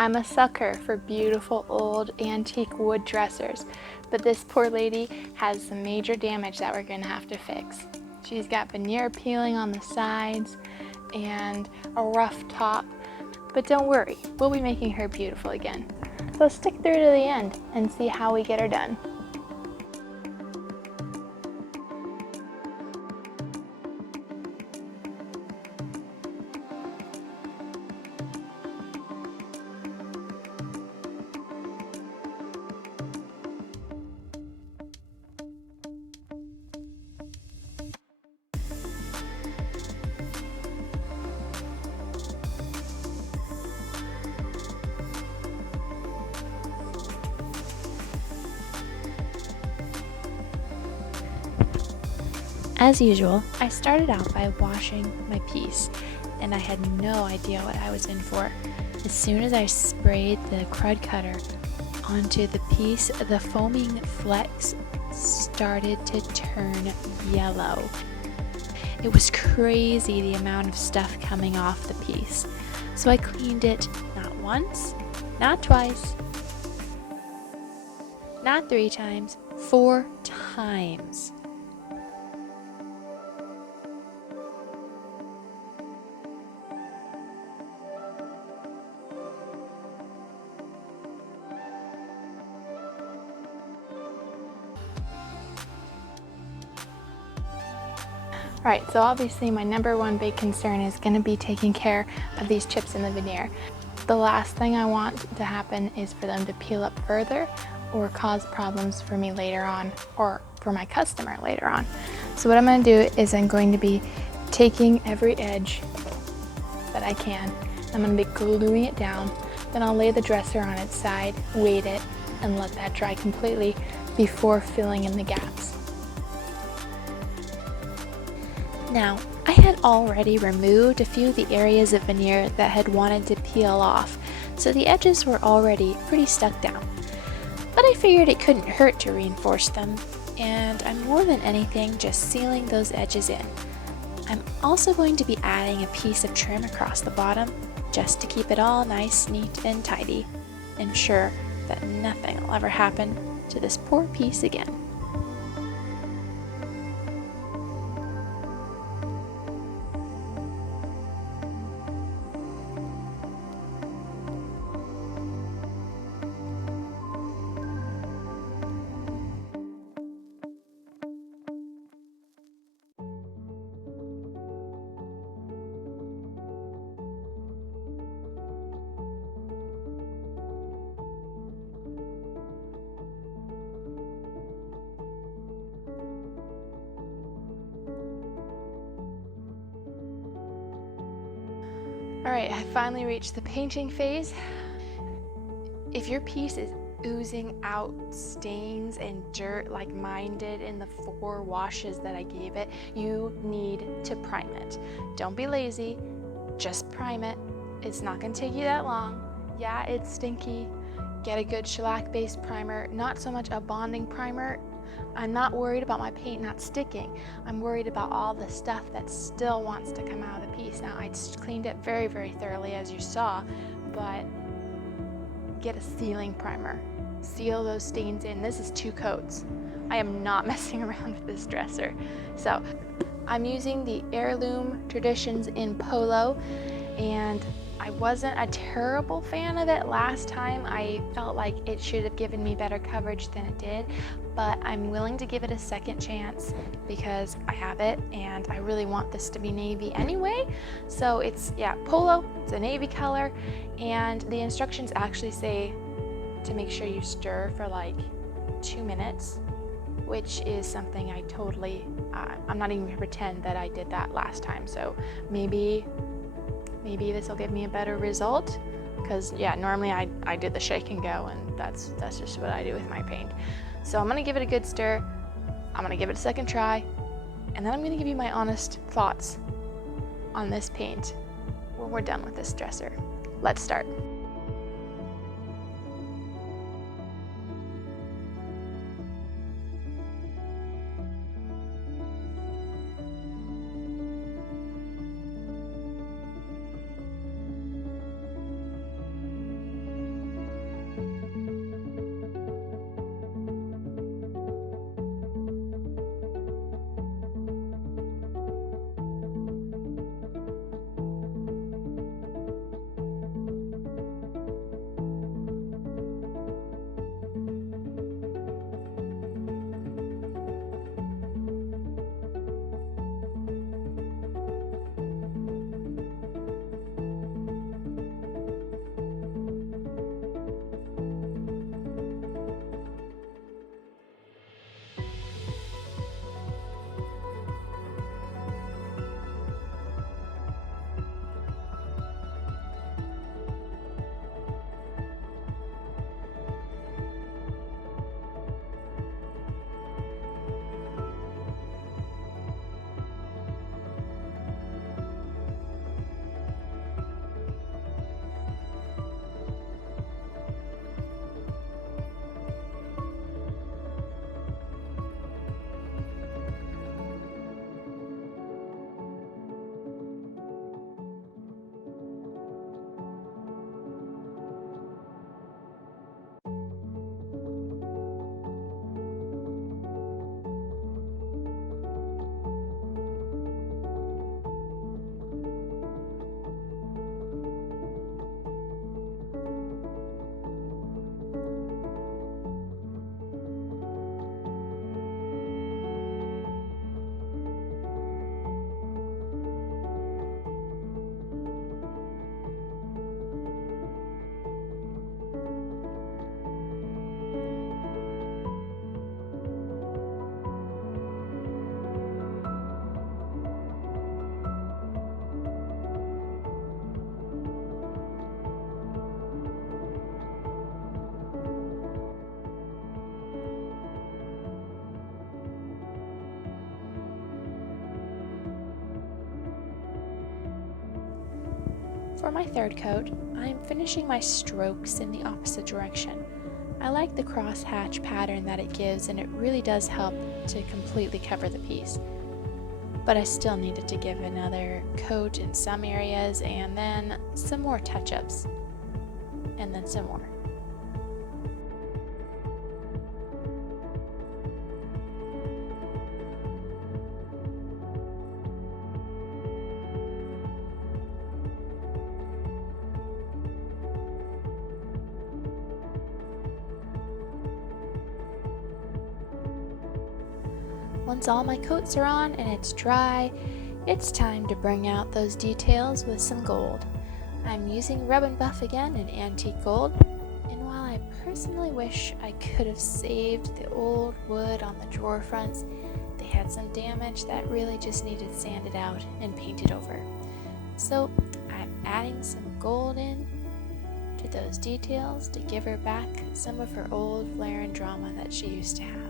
I'm a sucker for beautiful old antique wood dressers, but this poor lady has some major damage that we're gonna have to fix. She's got veneer peeling on the sides and a rough top, but don't worry, we'll be making her beautiful again. So stick through to the end and see how we get her done. As usual, I started out by washing my piece, and I had no idea what I was in for. As soon as I sprayed the crud cutter onto the piece, the foaming flecks started to turn yellow. It was crazy the amount of stuff coming off the piece. So I cleaned it not once, not twice, not 3 times, 4 times. Alright, so obviously my number one big concern is going to be taking care of these chips in the veneer. The last thing I want to happen is for them to peel up further or cause problems for me later on, or for my customer later on. So what I'm going to do is I'm going to be taking every edge that I can. I'm going to be gluing it down, then I'll lay the dresser on its side, weight it, and let that dry completely before filling in the gaps. Now, I had already removed a few of the areas of veneer that had wanted to peel off, so the edges were already pretty stuck down. But I figured it couldn't hurt to reinforce them, and I'm more than anything just sealing those edges in. I'm also going to be adding a piece of trim across the bottom, just to keep it all nice, neat, and tidy, ensure that nothing will ever happen to this poor piece again. Alright, I finally reached the painting phase. If your piece is oozing out stains and dirt like mine did in the 4 washes that I gave it, you need to prime it. Don't be lazy, just prime it. It's not going to take you that long. Yeah, it's stinky. Get a good shellac-based primer, not so much a bonding primer. I'm not worried about my paint not sticking. I'm worried about all the stuff that still wants to come out of the piece. Now, I cleaned it very, very thoroughly, as you saw, but get a sealing primer. Seal those stains in. This is 2 coats. I am not messing around with this dresser. So, I'm using the Heirloom Traditions in Polo, and I wasn't a terrible fan of it last time. I felt like it should have given me better coverage than it did, but I'm willing to give it a second chance because I have it and I really want this to be navy anyway. So it's, yeah, Polo, it's a navy color, and the instructions actually say to make sure you stir for like 2 minutes, which is something I totally, I'm not even gonna pretend that I did that last time. So maybe this will give me a better result, because yeah, normally I did the shake and go, and that's just what I do with my paint. So I'm gonna give it a good stir, I'm gonna give it a second try, and then I'm gonna give you my honest thoughts on this paint when we're done with this dresser. Let's start. For my third coat, I'm finishing my strokes in the opposite direction. I like the crosshatch pattern that it gives, and it really does help to completely cover the piece. But I still needed to give another coat in some areas, and then some more touch-ups, and then some more. Once all my coats are on and it's dry, it's time to bring out those details with some gold. I'm using Rub and Buff again in antique gold, and while I personally wish I could have saved the old wood on the drawer fronts, they had some damage that really just needed sanded out and painted over. So I'm adding some gold in to those details to give her back some of her old flair and drama that she used to have.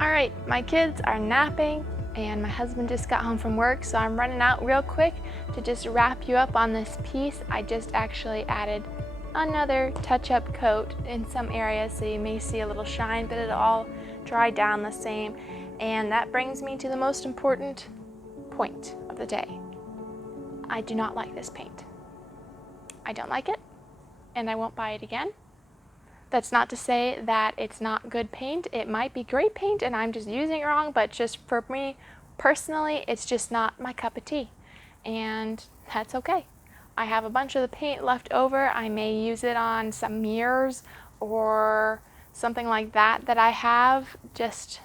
Alright, my kids are napping and my husband just got home from work, so I'm running out real quick to just wrap you up on this piece. I just actually added another touch-up coat in some areas, so you may see a little shine, but it'll all dry down the same. And that brings me to the most important point of the day. I do not like this paint. I don't like it, and I won't buy it again. That's not to say that it's not good paint. It might be great paint and I'm just using it wrong, but just for me personally, it's just not my cup of tea. And that's okay. I have a bunch of the paint left over. I may use it on some mirrors or something like that I have. Just,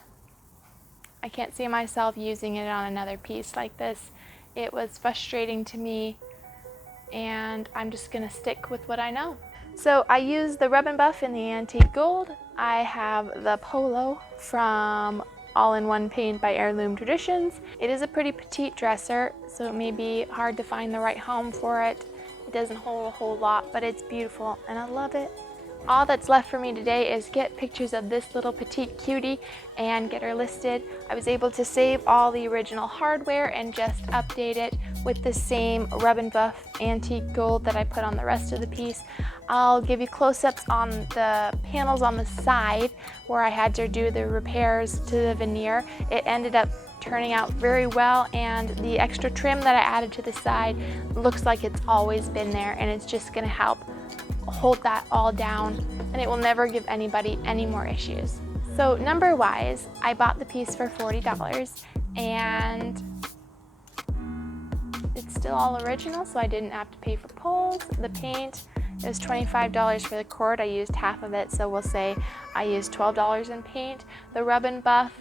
I can't see myself using it on another piece like this. It was frustrating to me, and I'm just gonna stick with what I know. So I use the Rub and Buff in the antique gold. I have the Polo from All-in-One Paint by Heirloom Traditions. It is a pretty petite dresser, so it may be hard to find the right home for it. It doesn't hold a whole lot, but it's beautiful and I love it. All that's left for me today is get pictures of this little petite cutie and get her listed. I was able to save all the original hardware and just update it with the same Rub and Buff antique gold that I put on the rest of the piece. I'll give you close-ups on the panels on the side where I had to do the repairs to the veneer. It ended up turning out very well, and the extra trim that I added to the side looks like it's always been there, and it's just going to help hold that all down, and it will never give anybody any more issues. So number wise, I bought the piece for $40 and it's still all original, so I didn't have to pay for poles. The paint, it was $25 for the cord. I used half of it, so we'll say I used $12 in paint. The Rub and Buff,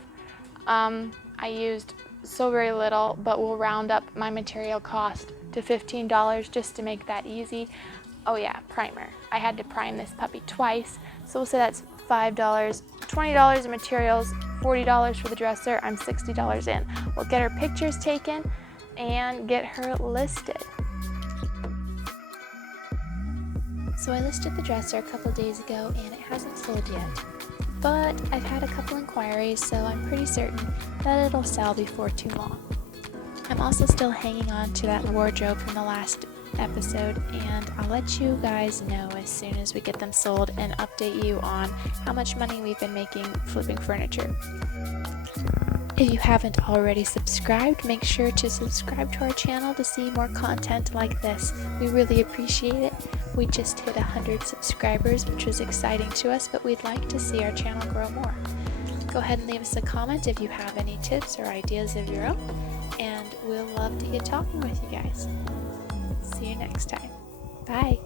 I used so very little, but we'll round up my material cost to $15 just to make that easy. Oh yeah, primer. I had to prime this puppy twice, so we'll say that's $5, $20 in materials, $40 for the dresser. I'm $60 in. We'll get her pictures taken and get her listed. So I listed the dresser a couple days ago and it hasn't sold yet, but I've had a couple inquiries, so I'm pretty certain that it'll sell before too long. I'm also still hanging on to that wardrobe from the last episode, and I'll let you guys know as soon as we get them sold and update you on how much money we've been making flipping furniture. If you haven't already subscribed, make sure to subscribe to our channel to see more content like this. We really appreciate it. We just hit 100 subscribers, which was exciting to us, but we'd like to see our channel grow more. Go ahead and leave us a comment if you have any tips or ideas of your own, and we'll love to get talking with you guys. See you next time. Bye.